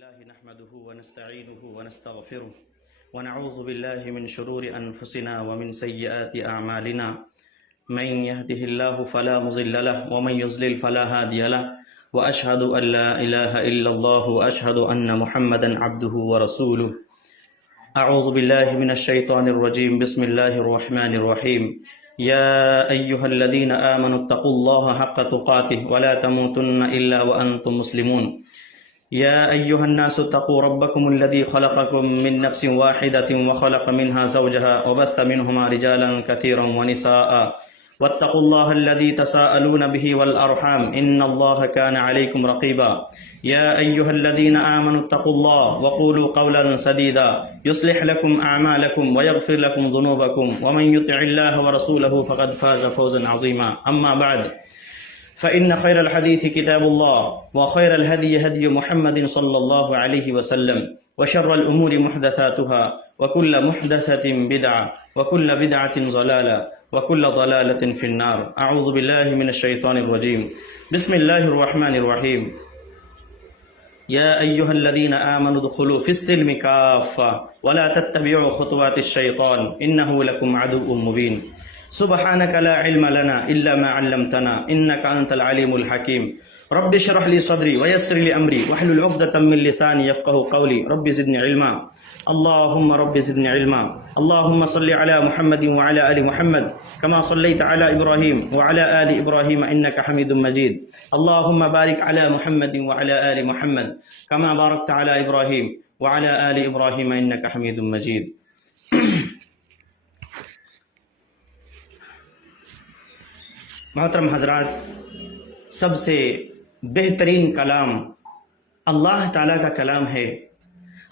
لله نحمده ونستعينه ونستغفره ونعوذ بالله من شرور أنفسنا ومن سيئات أعمالنا من يهده الله فلا مضل له ومن يضلل فلا هادي له وأشهد أن لا إله إلا الله وأشهد أن محمدا عبده ورسوله أعوذ بالله من الشيطان الرجيم بسم الله الرحمن الرحيم يا أيها الذين آمنوا اتقوا الله حق تقاته ولا تموتن إلا وأنتم مسلمون يا أيها الناس اتقوا ربكم الذي خلقكم من نفس واحدة وخلق منها زوجها وبث منهما رجالا كثيرا ونساء واتقوا الله الذي تساءلون به والأرحام إن الله كان عليكم رقيبا يا أيها الذين آمنوا اتقوا الله وقولوا قولا سديدا يصلح لكم أعمالكم ويغفر لكم ذنوبكم ومن يطع الله ورسوله فقد فاز فوزا عظيما أما بعد فإن خير الحديث كتاب الله وخير الهدي هدي محمد صلى الله عليه وسلم وشر الأمور محدثاتها وكل محدثة بدعة وكل بدعة ضلالة وكل ضلالة في النار أعوذ بالله من الشيطان الرجيم بسم الله الرحمن الرحيم يا أيها الذين آمنوا ادخلوا في السلم كافة ولا تتبعوا خطوات الشيطان إنه لكم عدو مبين سبحانك لا علم لنا إلا ما علمتنا إنك أنت العليم الحكيم رب اشرح لي صدري ويسر لي أمري واحلل عقدة من لساني يفقه قولي رب زدني علما اللهم رب زدني علما اللهم صل على محمد وعلى آل محمد كما صليت على إبراهيم وعلى آل إبراهيم إنك حميد مجيد اللهم بارك على محمد وعلى آل محمد كما باركت على إبراهيم وعلى آل إبراهيم إنك حميد مجيد محترم حضرات، سب سے بہترین کلام اللہ تعالیٰ کا کلام ہے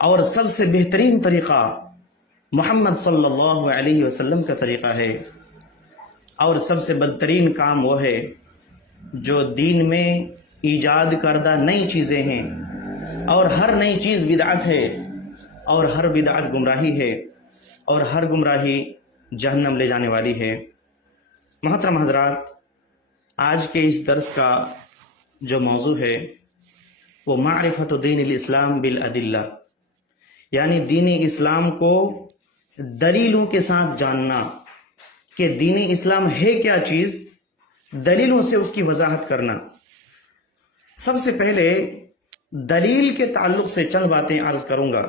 اور سب سے بہترین طریقہ محمد صلی اللہ علیہ وسلم کا طریقہ ہے، اور سب سے بدترین کام وہ ہے جو دین میں ایجاد کردہ نئی چیزیں ہیں، اور ہر نئی چیز بدعت ہے، اور ہر بدعت گمراہی ہے، اور ہر گمراہی جہنم لے جانے والی ہے۔ محترم حضرات، آج کے اس درس کا جو موضوع ہے وہ معرفت دین الاسلام بالادلہ، یعنی دین اسلام کو دلیلوں کے ساتھ جاننا کہ دین اسلام ہے کیا چیز، دلیلوں سے اس کی وضاحت کرنا۔ سب سے پہلے دلیل کے تعلق سے چند باتیں عرض کروں گا۔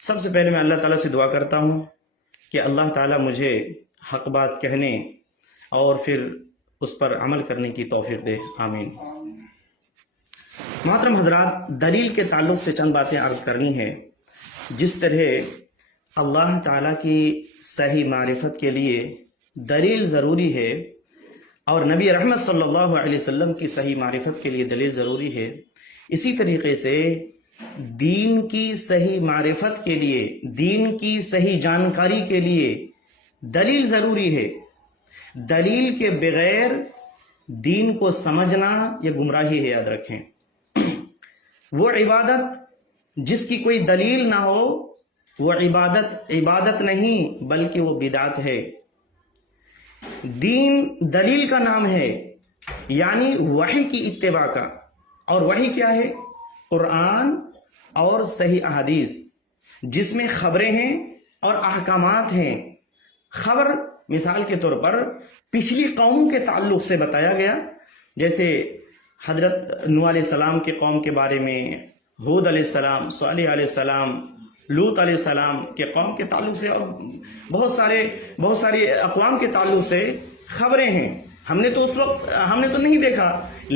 سب سے پہلے میں اللہ تعالیٰ سے دعا کرتا ہوں کہ اللہ تعالیٰ مجھے حق بات کہنے اور پھر اس پر عمل کرنے کی توفیق دے، آمین۔ محترم حضرات، دلیل کے تعلق سے چند باتیں عرض کرنی ہے۔ جس طرح اللہ تعالیٰ کی صحیح معرفت کے لیے دلیل ضروری ہے اور نبی رحمت صلی اللہ علیہ وسلم کی صحیح معرفت کے لیے دلیل ضروری ہے، اسی طریقے سے دین کی صحیح معرفت کے لیے، دین کی صحیح جانکاری کے لیے دلیل ضروری ہے۔ دلیل کے بغیر دین کو سمجھنا یہ گمراہی ہے، یاد رکھیں۔ وہ عبادت جس کی کوئی دلیل نہ ہو وہ عبادت نہیں بلکہ وہ بدعت ہے۔ دین دلیل کا نام ہے، یعنی وحی کی اتباع کا، اور وحی کیا ہے؟ قرآن اور صحیح احادیث، جس میں خبریں ہیں اور احکامات ہیں۔ خبر مثال کے طور پر پچھلی قوم کے تعلق سے بتایا گیا، جیسے حضرت نوح علیہ السلام کے قوم کے بارے میں، ہود علیہ السلام، صالح علیہ السلام، لوط علیہ السلام کے قوم کے تعلق سے، اور بہت سارے اقوام کے تعلق سے خبریں ہیں۔ ہم نے تو اس وقت نہیں دیکھا،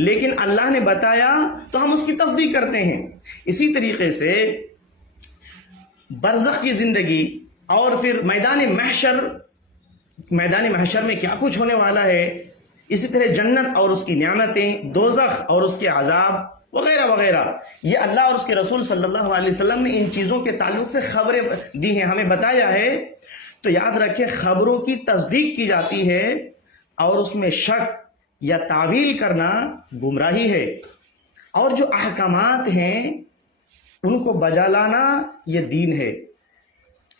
لیکن اللہ نے بتایا تو ہم اس کی تصدیق کرتے ہیں۔ اسی طریقے سے برزخ کی زندگی اور پھر میدان محشر میں کیا کچھ ہونے والا ہے، اسی طرح جنت اور اس کی نعمتیں، دوزخ اور اس کے عذاب وغیرہ وغیرہ، یہ اللہ اور اس کے رسول صلی اللہ علیہ وسلم نے ان چیزوں کے تعلق سے خبریں دی ہیں، ہمیں بتایا ہے۔ تو یاد رکھیں، خبروں کی تصدیق کی جاتی ہے اور اس میں شک یا تعویل کرنا گمراہی ہے، اور جو احکامات ہیں ان کو بجا لانا یہ دین ہے۔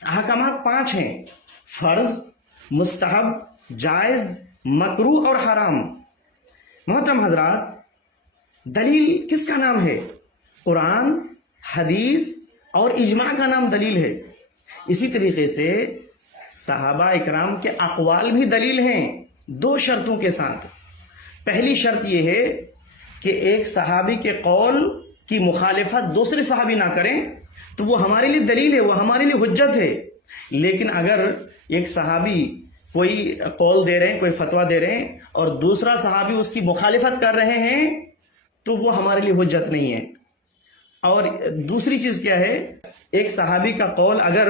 احکامات 5 ہیں: فرض، مستحب، جائز، مکروہ اور حرام۔ محترم حضرات، دلیل کس کا نام ہے؟ قرآن، حدیث اور اجماع کا نام دلیل ہے. اسی طریقے سے صحابہ اکرام کے اقوال بھی دلیل ہیں 2 شرطوں کے ساتھ. پہلی شرط یہ ہے کہ ایک صحابی کے قول کی مخالفت دوسرے صحابی نہ کریں تو وہ ہمارے لیے دلیل ہے، وہ ہمارے لیے حجت ہے. لیکن اگر ایک صحابی کوئی قول دے رہے ہیں، کوئی فتویٰ دے رہے ہیں اور دوسرا صحابی اس کی مخالفت کر رہے ہیں تو وہ ہمارے لیے حجت نہیں ہے. اور دوسری چیز کیا ہے، ایک صحابی کا قول اگر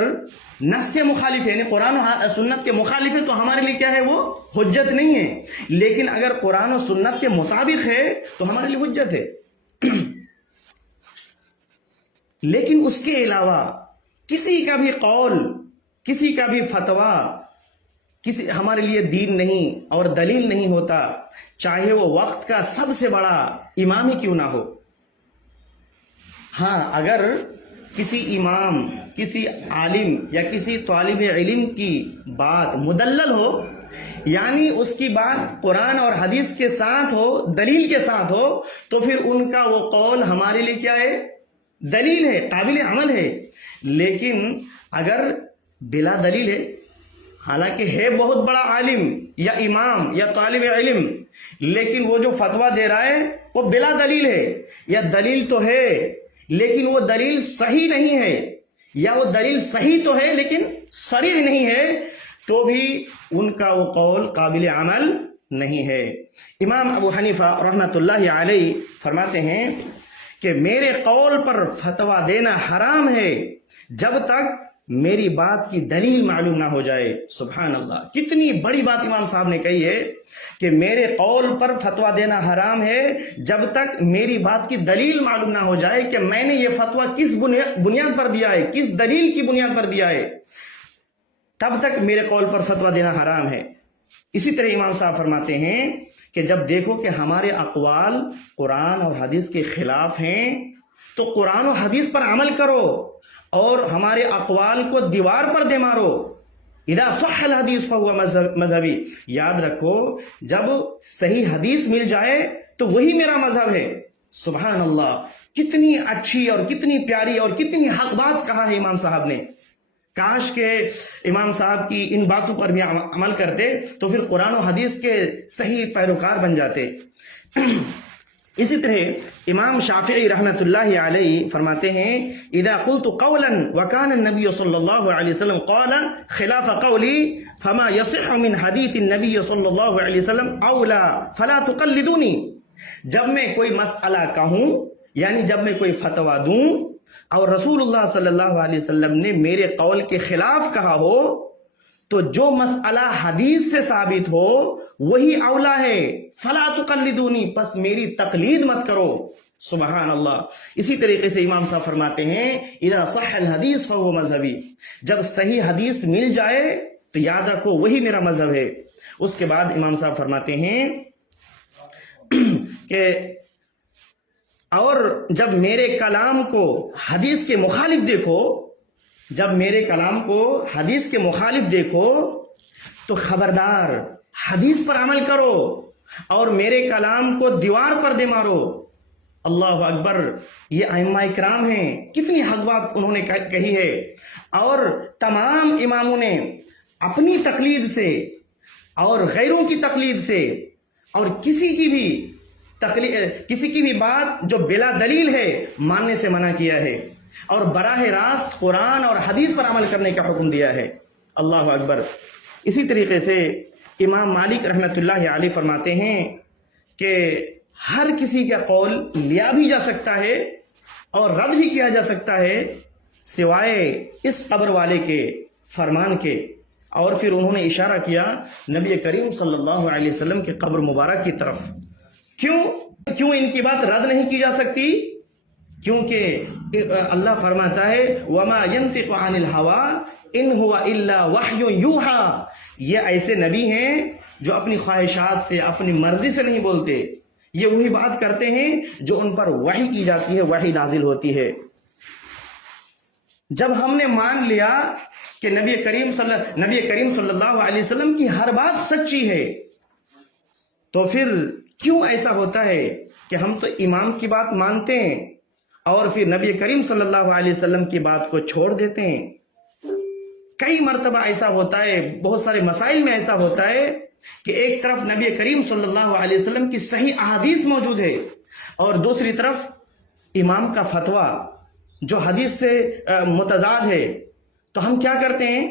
نص کے مخالف ہے، یعنی قرآن و سنت کے مخالف ہے، تو ہمارے لیے کیا ہے، وہ حجت نہیں ہے. لیکن اگر قرآن و سنت کے مطابق ہے تو ہمارے لیے حجت ہے. لیکن اس کے علاوہ کسی کا بھی قول، کسی کا بھی فتویٰ ہمارے لیے دین نہیں اور دلیل نہیں ہوتا، چاہے وہ وقت کا سب سے بڑا امام ہی کیوں نہ ہو. ہاں، اگر کسی امام، کسی عالم یا کسی طالب علم کی بات مدلل ہو، یعنی اس کی بات قرآن اور حدیث کے ساتھ ہو، دلیل کے ساتھ ہو، تو پھر ان کا وہ قول ہمارے لیے کیا ہے، دلیل ہے، قابل عمل ہے. لیکن اگر بلا دلیل ہے، حالانکہ ہے بہت بڑا عالم یا امام یا طالب علم، لیکن وہ جو فتویٰ دے رہا ہے وہ بلا دلیل ہے، یا دلیل تو ہے لیکن وہ دلیل صحیح نہیں ہے، یا وہ دلیل صحیح تو ہے لیکن صریح نہیں ہے، تو بھی ان کا وہ قول قابل عمل نہیں ہے. امام ابو حنیفہ رحمۃ اللہ علیہ فرماتے ہیں کہ میرے قول پر فتویٰ دینا حرام ہے جب تک میری بات کی دلیل معلوم نہ ہو جائے. سبحان اللہ، کتنی بڑی بات امام صاحب نے کہی ہے کہ میرے قول پر فتویٰ دینا حرام ہے جب تک میری بات کی دلیل معلوم نہ ہو جائے کہ میں نے یہ فتویٰ کس بنیاد پر دیا ہے، کس دلیل کی بنیاد پر دیا ہے، تب تک میرے قول پر فتویٰ دینا حرام ہے. اسی طرح امام صاحب فرماتے ہیں کہ جب دیکھو کہ ہمارے اقوال قرآن اور حدیث کے خلاف ہیں تو قرآن و حدیث پر عمل کرو اور ہمارے اقوال کو دیوار پر دے مارو. اذا صح الحدیث فهو مذہبی. یاد رکھو، جب صحیح حدیث مل جائے تو وہی میرا مذہب ہے. سبحان اللہ، کتنی اچھی اور کتنی پیاری اور کتنی حق بات کہا ہے امام صاحب نے. کاش کہ امام صاحب کی ان باتوں پر بھی عمل کرتے تو پھر قرآن و حدیث کے صحیح پیروکار بن جاتے. اسی طرح امام شافعی رحمۃ اللہ علیہ فرماتے ہیں اذا قلت قولا وكان النبي صلی اللہ علیہ وسلم قال خلاف قولی فما يصح من حدیث النبی صلی اللہ علیہ وسلم اولا فلا تقلدونی. جب میں کوئی مسئلہ کہوں، یعنی جب میں کوئی فتویٰ دوں اور رسول اللہ صلی اللہ علیہ وسلم نے میرے قول کے خلاف کہا ہو تو جو مسئلہ حدیث سے ثابت ہو وہی اولا ہے. فلا تقلدونی، پس میری تقلید مت کرو. سبحان اللہ. اسی طریقے سے امام صاحب فرماتے ہیں اذا صح الحدیث فهو مذہبی. جب صحیح حدیث مل جائے تو یاد رکھو وہی میرا مذہب ہے. اس کے بعد امام صاحب فرماتے ہیں کہ اور جب میرے کلام کو حدیث کے مخالف دیکھو، جب میرے کلام کو حدیث کے مخالف دیکھو تو خبردار حدیث پر عمل کرو اور میرے کلام کو دیوار پر دے مارو. اللہ اکبر. یہ ائمہ کرام ہیں، کتنی حق بات انہوں نے کہی ہے. اور تمام اماموں نے اپنی تقلید سے اور غیروں کی تقلید سے اور کسی کی بھی بات جو بلا دلیل ہے ماننے سے منع کیا ہے اور براہ راست قرآن اور حدیث پر عمل کرنے کا حکم دیا ہے. اللہ اکبر. اسی طریقے سے امام مالک رحمۃ اللہ علیہ فرماتے ہیں کہ ہر کسی کا قول لیا بھی جا سکتا ہے اور رد بھی کیا جا سکتا ہے سوائے اس قبر والے کے فرمان کے. اور پھر انہوں نے اشارہ کیا نبی کریم صلی اللہ علیہ وسلم کے قبر مبارک کی طرف. کیوں ان کی بات رد نہیں کی جا سکتی؟ کیونکہ اللہ فرماتا ہے وَمَا يَنْطِقُ عَنِ الْهَوَىٰ إِنْ هُوَ إِلَّا وَحْيٌ يُوحَىٰ. یہ ایسے نبی ہیں جو اپنی خواہشات سے، اپنی مرضی سے نہیں بولتے. یہ وہی بات کرتے ہیں جو ان پر وحی کی جاتی ہے، وحی نازل ہوتی ہے. جب ہم نے مان لیا کہ نبی کریم صلی اللہ علیہ وسلم کی ہر بات سچی ہے تو پھر کیوں ایسا ہوتا ہے کہ ہم تو امام کی بات مانتے ہیں اور پھر نبی کریم صلی اللہ علیہ وسلم کی بات کو چھوڑ دیتے ہیں۔ کئی مرتبہ ایسا ہوتا ہے، بہت سارے مسائل میں ایسا ہوتا ہے کہ ایک طرف نبی کریم صلی اللہ علیہ وسلم کی صحیح احادیث موجود ہے اور دوسری طرف امام کا فتویٰ جو حدیث سے متضاد ہے، تو ہم کیا کرتے ہیں؟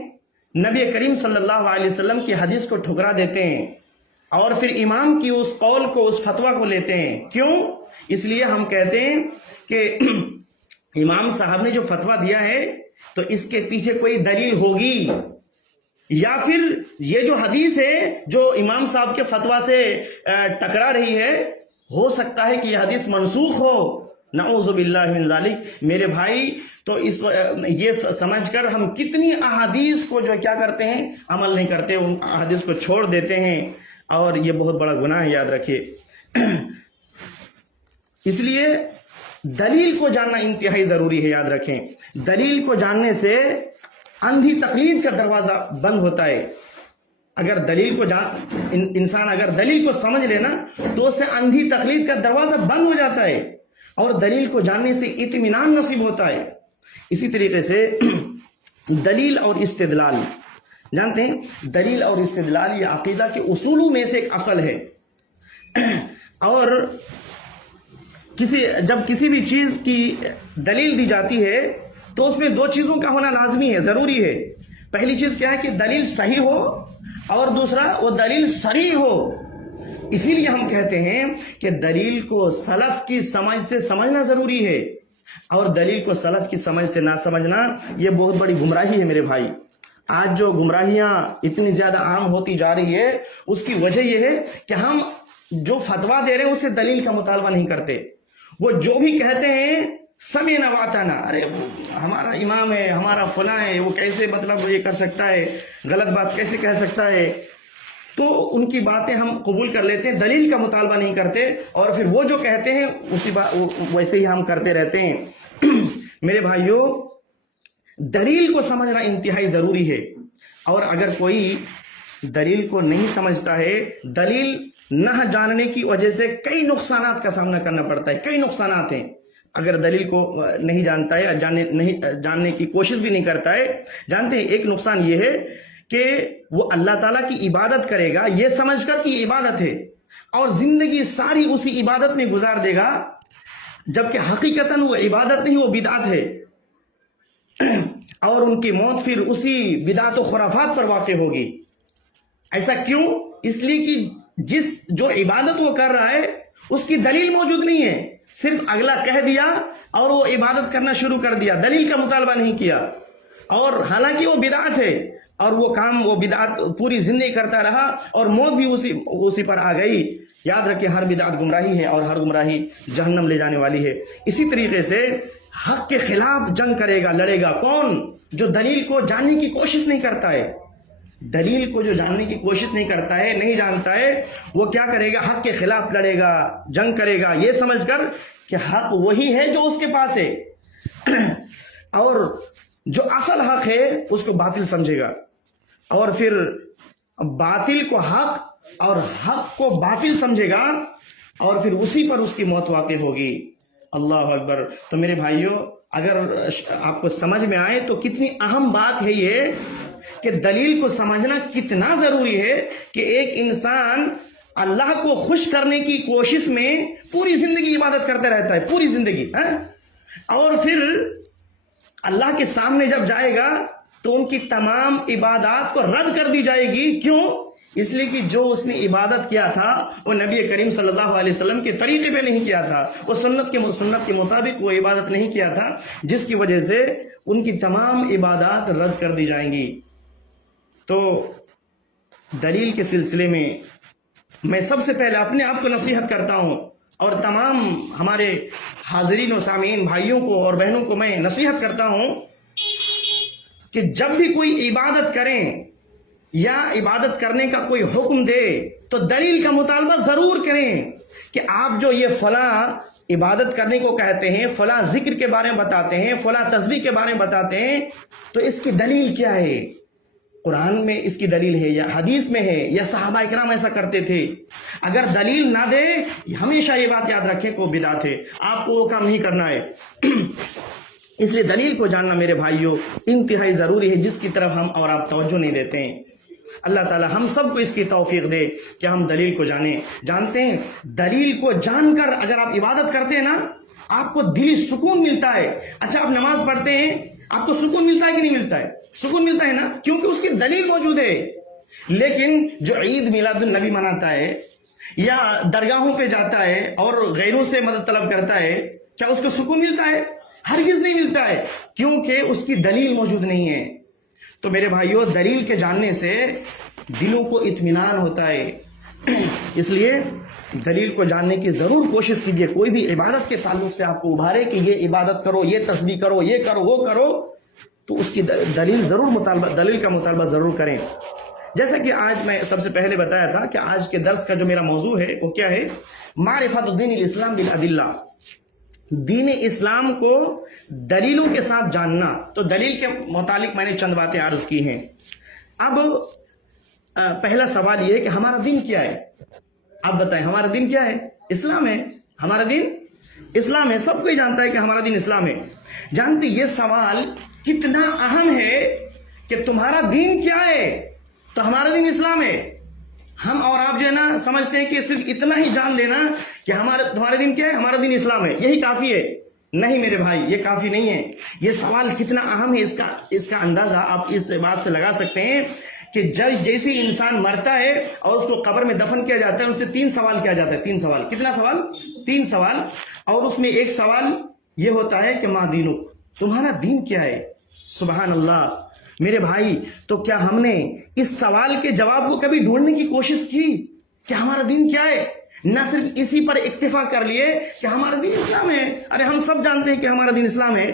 نبی کریم صلی اللہ علیہ وسلم کی حدیث کو ٹھکرا دیتے ہیں اور پھر امام کی اس قول کو، اس فتویٰ کو لیتے ہیں۔ کیوں؟ اس لیے ہم کہتے ہیں کہ امام صاحب نے جو فتویٰ دیا ہے تو اس کے پیچھے کوئی دلیل ہوگی، یا پھر یہ جو حدیث ہے جو امام صاحب کے فتویٰ سے ٹکرا رہی ہے، ہو سکتا ہے کہ یہ حدیث منسوخ ہو، نعوذ باللہ من ذالک۔ میرے بھائی، تو یہ سمجھ کر ہم کتنی احادیث کو جو کیا کرتے ہیں، عمل نہیں کرتے، ان احادیث کو چھوڑ دیتے ہیں، اور یہ بہت بڑا گناہ ہے، یاد رکھیے۔ اس لیے دلیل کو جاننا انتہائی ضروری ہے، یاد رکھیں۔ دلیل کو جاننے سے اندھی تقلید کا دروازہ بند ہوتا ہے۔ اگر دلیل کو انسان اگر دلیل کو سمجھ لینا تو اس سے اندھی تقلید کا دروازہ بند ہو جاتا ہے اور دلیل کو جاننے سے اطمینان نصیب ہوتا ہے۔ اسی طریقے سے دلیل اور استدلال، جانتے ہیں دلیل اور استدلال یہ عقیدہ کے اصولوں میں سے ایک اصل ہے، اور جب کسی بھی چیز کی دلیل دی جاتی ہے تو اس میں دو چیزوں کا ہونا لازمی ہے، ضروری ہے۔ پہلی چیز کیا ہے کہ دلیل صحیح ہو، اور دوسرا وہ دلیل صریح ہو۔ اسی لیے ہم کہتے ہیں کہ دلیل کو سلف کی سمجھ سے سمجھنا ضروری ہے، اور دلیل کو سلف کی سمجھ سے نہ سمجھنا یہ بہت بڑی گمراہی ہے میرے بھائی۔ آج جو گمراہیاں اتنی زیادہ عام ہوتی جا رہی ہے، اس کی وجہ یہ ہے کہ ہم جو فتویٰ دے رہے ہیں اس سے دلیل کا مطالبہ نہیں کرتے۔ وہ جو بھی کہتے ہیں سمعنا واطعنا، ارے ہمارا امام ہے، ہمارا فلاں ہے، وہ کیسے مطلب یہ کر سکتا ہے، غلط بات کیسے کہہ سکتا ہے، تو ان کی باتیں ہم قبول کر لیتے ہیں، دلیل کا مطالبہ نہیں کرتے، اور پھر وہ جو کہتے ہیں اسی ویسے ہی ہم کرتے رہتے ہیں۔ میرے بھائیوں، دلیل کو سمجھنا انتہائی ضروری ہے، اور اگر کوئی دلیل کو نہیں سمجھتا ہے، دلیل نہ جاننے کی وجہ سے کئی نقصانات کا سامنا کرنا پڑتا ہے، کئی نقصانات ہیں۔ اگر دلیل کو نہیں جانتا ہے، جاننے کی کوشش بھی نہیں کرتا ہے، جانتے ہیں ایک نقصان یہ ہے کہ وہ اللہ تعالیٰ کی عبادت کرے گا یہ سمجھ کر کہ عبادت ہے، اور زندگی ساری اسی عبادت میں گزار دے گا، جبکہ حقیقتاً وہ عبادت نہیں، وہ بدعت ہے، اور ان کی موت پھر اسی بدعت و خرافات پر واقع ہوگی۔ ایسا کیوں؟ اس لیے کہ جو عبادت وہ کر رہا ہے اس کی دلیل موجود نہیں ہے، صرف اگلا کہہ دیا اور وہ عبادت کرنا شروع کر دیا، دلیل کا مطالبہ نہیں کیا، اور حالانکہ وہ بدعت ہے، اور وہ کام وہ بدعت پوری زندگی کرتا رہا اور موت بھی اسی پر آ گئی۔ یاد رکھیں، ہر بدعت گمراہی ہے، اور ہر گمراہی جہنم لے جانے والی ہے۔ اسی طریقے سے حق کے خلاف جنگ کرے گا، لڑے گا کون؟ جو دلیل کو جاننے کی کوشش نہیں کرتا ہے۔ دلیل کو جو جاننے کی کوشش نہیں کرتا ہے، نہیں جانتا ہے، وہ کیا کرے گا؟ حق کے خلاف لڑے گا، جنگ کرے گا، یہ سمجھ کر کہ حق وہی ہے جو اس کے پاس ہے، اور جو اصل حق ہے اس کو باطل سمجھے گا، اور پھر باطل کو حق اور حق کو باطل سمجھے گا، اور پھر اسی پر اس کی موت واقع ہوگی۔ اللہ اکبر۔ تو میرے بھائیوں، اگر آپ کو سمجھ میں آئے تو کتنی اہم بات ہے یہ کہ دلیل کو سمجھنا کتنا ضروری ہے کہ ایک انسان اللہ کو خوش کرنے کی کوشش میں پوری زندگی عبادت کرتے رہتا ہے، پوری زندگی، اور پھر اللہ کے سامنے جب جائے گا تو ان کی تمام عبادات کو رد کر دی جائے گی۔ کیوں؟ اس لیے کہ جو اس نے عبادت کیا تھا وہ نبی کریم صلی اللہ علیہ وسلم کے طریقے پہ نہیں کیا تھا، وہ سنت کے مطابق وہ عبادت نہیں کیا تھا، جس کی وجہ سے ان کی تمام عبادات رد کر دی جائیں گی۔ تو دلیل کے سلسلے میں میں سب سے پہلے اپنے آپ کو نصیحت کرتا ہوں، اور تمام ہمارے حاضرین و سامعین بھائیوں کو اور بہنوں کو میں نصیحت کرتا ہوں کہ جب بھی کوئی عبادت کریں یا عبادت کرنے کا کوئی حکم دے تو دلیل کا مطالبہ ضرور کریں کہ آپ جو یہ فلاں عبادت کرنے کو کہتے ہیں، فلاں ذکر کے بارے میں بتاتے ہیں، فلاں تسبیح کے بارے میں بتاتے ہیں، تو اس کی دلیل کیا ہے؟ قرآن میں اس کی دلیل ہے یا حدیث میں ہے یا صحابہ اکرام ایسا کرتے تھے؟ اگر دلیل نہ دے، ہمیشہ یہ بات یاد رکھیں کہ وہ بدعت ہے، آپ کو وہ کام نہیں کرنا ہے۔ اس لیے دلیل کو جاننا میرے بھائیوں انتہائی ضروری ہے، جس کی طرف ہم اور آپ توجہ نہیں دیتے ہیں۔ اللہ تعالی ہم سب کو اس کی توفیق دے کہ ہم دلیل کو جانتے ہیں۔ دلیل کو جان کر اگر آپ عبادت کرتے ہیں نا، آپ کو دلی سکون ملتا ہے۔ اچھا، آپ نماز پڑھتے ہیں، آپ کو سکون ملتا ہے کہ نہیں ملتا ہے؟ سکون ملتا ہے نا، کیونکہ اس کی دلیل موجود ہے۔ لیکن جو عید میلاد النبی مناتا ہے یا درگاہوں پہ جاتا ہے اور غیروں سے مدد طلب کرتا ہے، کیا اس کو سکون ملتا ہے؟ ہرگز نہیں ملتا ہے، کیونکہ اس کی دلیل موجود نہیں ہے۔ تو میرے بھائیوں، دلیل کے جاننے سے دلوں کو اطمینان ہوتا ہے۔ اس لیے دلیل کو جاننے کی ضرور کوشش کیجیے۔ کوئی بھی عبادت کے تعلق سے آپ کو ابھارے کہ یہ عبادت کرو، یہ تسبیح کرو، یہ کرو، وہ کرو، تو اس کی دلیل کا مطالبہ ضرور کریں۔ جیسا کہ آج میں سب سے پہلے بتایا تھا کہ آج کے درس کا جو میرا موضوع ہے وہ کیا ہے؟ معرفت الدین الاسلام بالادلہ، دین اسلام کو دلیلوں کے ساتھ جاننا۔ تو دلیل کے متعلق میں نے چند باتیں عرض کی ہیں۔ اب پہلا سوال یہ ہے کہ ہمارا دین کیا ہے؟ آپ بتائیں، ہمارا دین کیا ہے؟ اسلام ہے۔ ہمارا دین اسلام ہے، سب کوئی جانتا ہے کہ ہمارا دین اسلام ہے۔ جانتے یہ سوال کتنا اہم ہے کہ تمہارا دین کیا ہے؟ تو ہمارا دین اسلام ہے۔ ہم اور آپ جو ہے نا سمجھتے ہیں کہ صرف اتنا ہی جان لینا کہ تمہارا دین کیا ہے، ہمارا دین اسلام ہے، یہی کافی ہے۔ نہیں میرے بھائی، یہ کافی نہیں ہے۔ یہ سوال کتنا اہم ہے، اس کا اندازہ آپ اس بات سے لگا سکتے ہیں کہ جیسے انسان مرتا ہے اور اس کو قبر میں دفن کیا جاتا ہے، ان سے 3 سوال کیا جاتا ہے۔ 3 سوال، کتنا سوال؟ 3 سوال۔ اور اس میں ایک سوال یہ ہوتا ہے کہ ما دینک، تمہارا دین کیا ہے؟ سبحان اللہ میرے بھائی، تو کیا ہم نے اس سوال کے جواب کو کبھی ڈھونڈنے کی کوشش کی کہ ہمارا دین کیا ہے؟ نہ صرف اسی پر اکتفا کر لیے کہ ہمارا دین اسلام ہے۔ ارے ہم سب جانتے ہیں کہ ہمارا دین اسلام ہے۔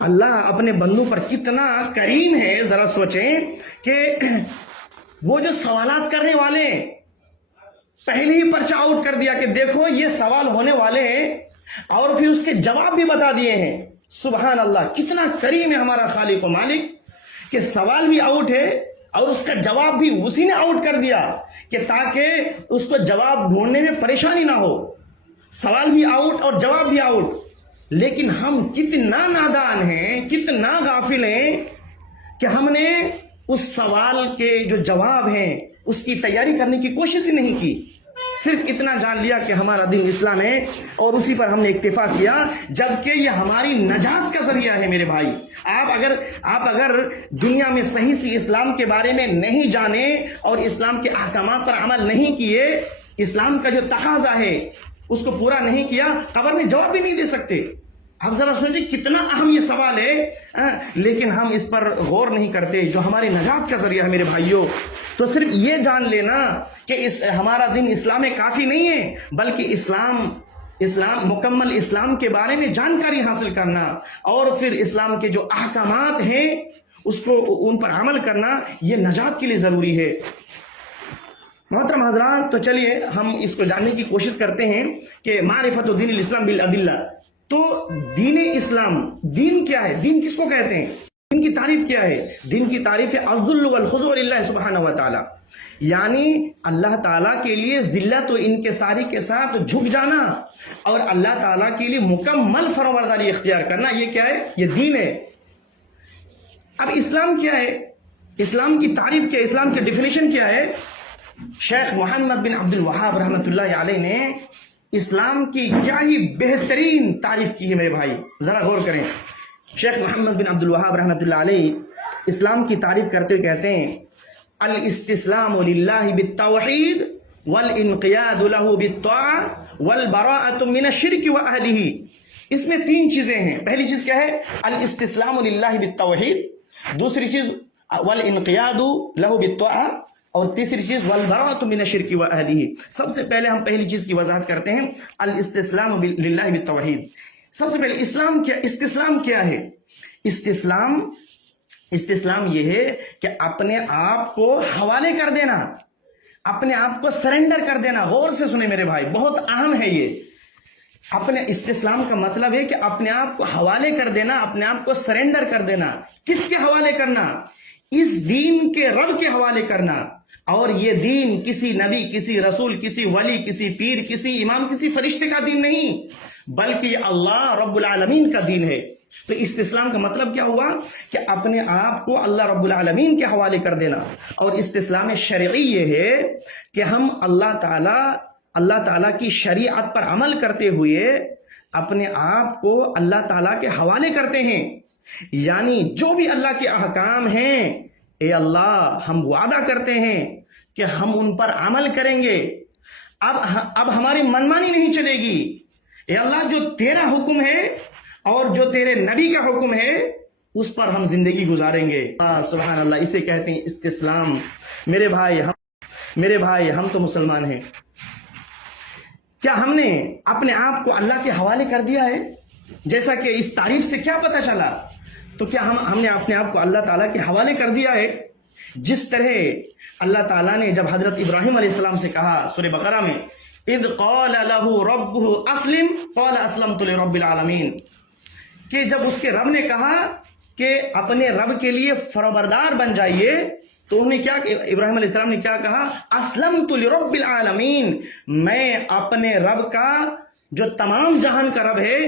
اللہ اپنے بندوں پر کتنا کریم ہے، ذرا سوچیں کہ وہ جو سوالات کرنے والے ہیں پہلے ہی پرچہ آؤٹ کر دیا کہ دیکھو یہ سوال ہونے والے ہیں، اور پھر اس کے جواب بھی بتا دیے ہیں۔ سبحان اللہ، کتنا کریم ہے ہمارا خالق و مالک کہ سوال بھی آؤٹ ہے اور اس کا جواب بھی اسی نے آؤٹ کر دیا کہ تاکہ اس کو جواب ڈھونڈنے میں پریشانی نہ ہو۔ سوال بھی آؤٹ اور جواب بھی آؤٹ۔ لیکن ہم کتنا نادان ہیں، کتنا غافل ہیں کہ ہم نے اس سوال کے جو جواب ہیں اس کی تیاری کرنے کی کوشش ہی نہیں کی۔ صرف اتنا جان لیا کہ ہمارا دین اسلام ہے اور اسی پر ہم نے اکتفا کیا، جبکہ یہ ہماری نجات کا ذریعہ ہے میرے بھائی۔ آپ اگر دنیا میں صحیح سے اسلام کے بارے میں نہیں جانے اور اسلام کے احکامات پر عمل نہیں کیے، اسلام کا جو تقاضا ہے اس کو پورا نہیں کیا، قبر میں جواب بھی نہیں دے سکتے۔ آپ ذرا سوچیں کتنا اہم یہ سوال ہے، لیکن ہم اس پر غور نہیں کرتے، جو ہماری نجات کا ذریعہ ہے میرے بھائیوں۔ تو صرف یہ جان لینا کہ ہمارا دین اسلام کافی نہیں ہے، بلکہ اسلام مکمل اسلام کے بارے میں جانکاری حاصل کرنا اور پھر اسلام کے جو احکامات ہیں ان پر عمل کرنا، یہ نجات کے لیے ضروری ہے۔ محترم حضرات، تو چلیے ہم اس کو جاننے کی کوشش کرتے ہیں کہ معرفت دین الاسلام بالادلہ۔ تو دین اسلام، دین کیا ہے؟ دین کس کو کہتے ہیں؟ دین کی تعریف کیا ہے؟ دین کی تعریف ہے الذل والخضوع للہ سبحانہ وتعالی، یعنی اللہ تعالیٰ کے لیے ذلت و انکساری کے ساتھ جھک جانا اور اللہ تعالیٰ کے لیے مکمل فرمانبرداری اختیار کرنا۔ یہ کیا ہے؟ یہ دین ہے۔ اب اسلام کیا ہے؟ اسلام کی تعریف کیا ہے؟ اسلام کی ڈیفینیشن کیا ہے؟ شیخ محمد بن عبد الوہاب رحمۃ اللہ علیہ نے اسلام کی کیا ہی بہترین تعریف کی ہے میرے بھائی، ذرا غور کریں۔ شیخ محمد بن عبد الوہاب رحمۃ اللہ علیہ اسلام کی تعریف کرتے ہوئے کہتے ہیں الاستسلام للہ بالتوحید والانقیاد له بالطاعة والبراءة من الشرک واہلہ۔ اس میں 3 چیزیں ہیں۔ پہلی چیز کیا ہے؟ الاستسلام للہ بالتوحید، دوسری چیز والانقیاد له بالطاعة، اور تیسری چیز والبراءۃ من الشرک واہلہ۔ سب سے پہلے ہم پہلی چیز کی وضاحت کرتے ہیں، الاستسلام للہ بالتوحید۔ سب سے پہلے استسلام کیا ہے؟ استسلام یہ ہے کہ اپنے آپ کو حوالے کر دینا، اپنے آپ کو سرنڈر کر دینا۔ غور سے سنیں میرے بھائی، بہت اہم ہے یہ۔ اپنے استسلام کا مطلب ہے کہ اپنے آپ کو حوالے کر دینا، اپنے آپ کو سرنڈر کر دینا۔ کس کے حوالے کرنا؟ اس دین کے رب کے حوالے کرنا، اور یہ دین کسی نبی، کسی رسول، کسی ولی، کسی پیر، کسی امام، کسی فرشتے کا دین نہیں، بلکہ یہ اللہ رب العالمین کا دین ہے۔ تو استسلام کا مطلب کیا ہوا کہ اپنے آپ کو اللہ رب العالمین کے حوالے کر دینا۔ اور استسلام شرعی یہ ہے کہ ہم اللہ تعالیٰ کی شریعت پر عمل کرتے ہوئے اپنے آپ کو اللہ تعالیٰ کے حوالے کرتے ہیں، یعنی جو بھی اللہ کے احکام ہیں، اے اللہ ہم وعدہ کرتے ہیں کہ ہم ان پر عمل کریں گے، اب ہماری منمانی نہیں چلے گی، اے اللہ جو تیرا حکم ہے اور جو تیرے نبی کا حکم ہے اس پر ہم زندگی گزاریں گے۔ سبحان اللہ، اسے کہتے ہیں استسلام۔ میرے بھائی ہم تو مسلمان ہیں، کیا ہم نے اپنے آپ کو اللہ کے حوالے کر دیا ہے؟ جیسا کہ اس تعریف سے کیا پتہ چلا، تو کیا ہم نے اپنے آپ کو اللہ تعالیٰ کے حوالے کر دیا ہے؟ جس طرح اللہ تعالیٰ نے جب حضرت ابراہیم علیہ السلام سے کہا سورہ بقرہ میں، اذ قال له ربه اسلم قال اسلمت لرب العالمین، کہ جب اس کے رب نے کہا کہ اپنے رب کے لیے فرمانبردار بن جائیے، تو انہوں نے کیا، ابراہیم علیہ السلام نے کیا کہا؟ اسلمت لرب العالمین، میں اپنے رب کا جو تمام جہان کا رب ہے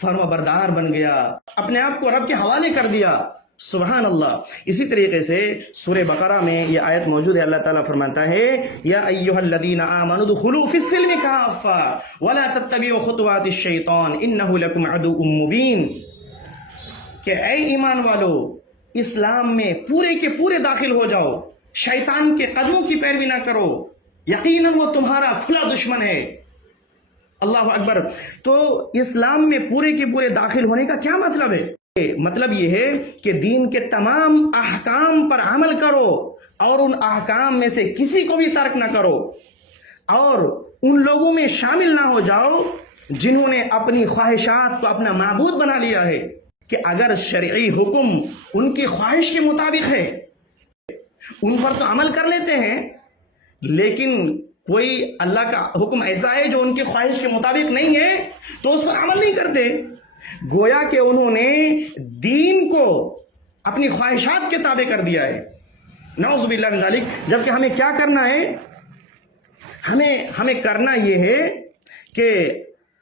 فرمانبردار بن گیا، اپنے آپ کو رب کے حوالے کر دیا۔ سبحان اللہ۔ اسی طریقے سے سورہ بقرہ میں یہ آیت موجود ہے، اللہ تعالیٰ فرماتا ہے یا ایھا الذین آمنوا ادخلوا فی السلم کافہ ولا تتبعوا خطوات الشیطان انہ لکم عدو مبین، کہ اے ایمان والو اسلام میں پورے کے پورے داخل ہو جاؤ، شیطان کے قدموں کی پیروی نہ کرو، یقیناً وہ تمہارا کھلا دشمن ہے۔ اللہ اکبر۔ تو اسلام میں پورے کے پورے داخل ہونے کا کیا مطلب ہے؟ مطلب یہ ہے کہ دین کے تمام احکام پر عمل کرو اور ان احکام میں سے کسی کو بھی ترک نہ کرو، اور ان لوگوں میں شامل نہ ہو جاؤ جنہوں نے اپنی خواہشات کو اپنا معبود بنا لیا ہے، کہ اگر شرعی حکم ان کی خواہش کے مطابق ہے ان پر تو عمل کر لیتے ہیں، لیکن کوئی اللہ کا حکم ایسا ہے جو ان کی خواہش کے مطابق نہیں ہے تو اس پر عمل نہیں کرتے۔ گویا کہ انہوں نے دین کو اپنی خواہشات کے تابع کر دیا ہے، نعوذ باللہ من ذالک۔ جبکہ ہمیں کیا کرنا ہے؟ ہمیں کرنا یہ ہے کہ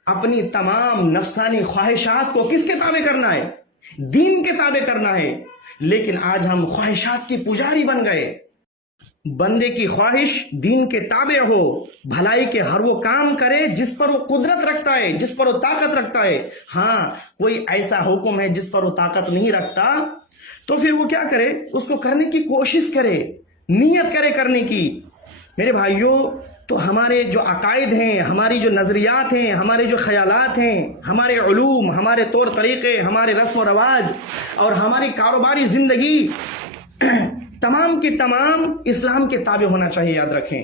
اپنی تمام نفسانی خواہشات کو کس کے تابع کرنا ہے؟ دین کے تابع کرنا ہے۔ لیکن آج ہم خواہشات کے پجاری بن گئے۔ بندے کی خواہش دین کے تابع ہو، بھلائی کے ہر وہ کام کرے جس پر وہ قدرت رکھتا ہے، جس پر وہ طاقت رکھتا ہے۔ ہاں کوئی ایسا حکم ہے جس پر وہ طاقت نہیں رکھتا تو پھر وہ کیا کرے؟ اس کو کرنے کی کوشش کرے، نیت کرے کرنے کی۔ میرے بھائیوں، تو ہمارے جو عقائد ہیں، ہماری جو نظریات ہیں، ہمارے جو خیالات ہیں، ہمارے علوم، ہمارے طور طریقے، ہمارے رسم و رواج اور ہماری کاروباری زندگی تمام کی تمام اسلام کے تابع ہونا چاہیے۔ یاد رکھیں،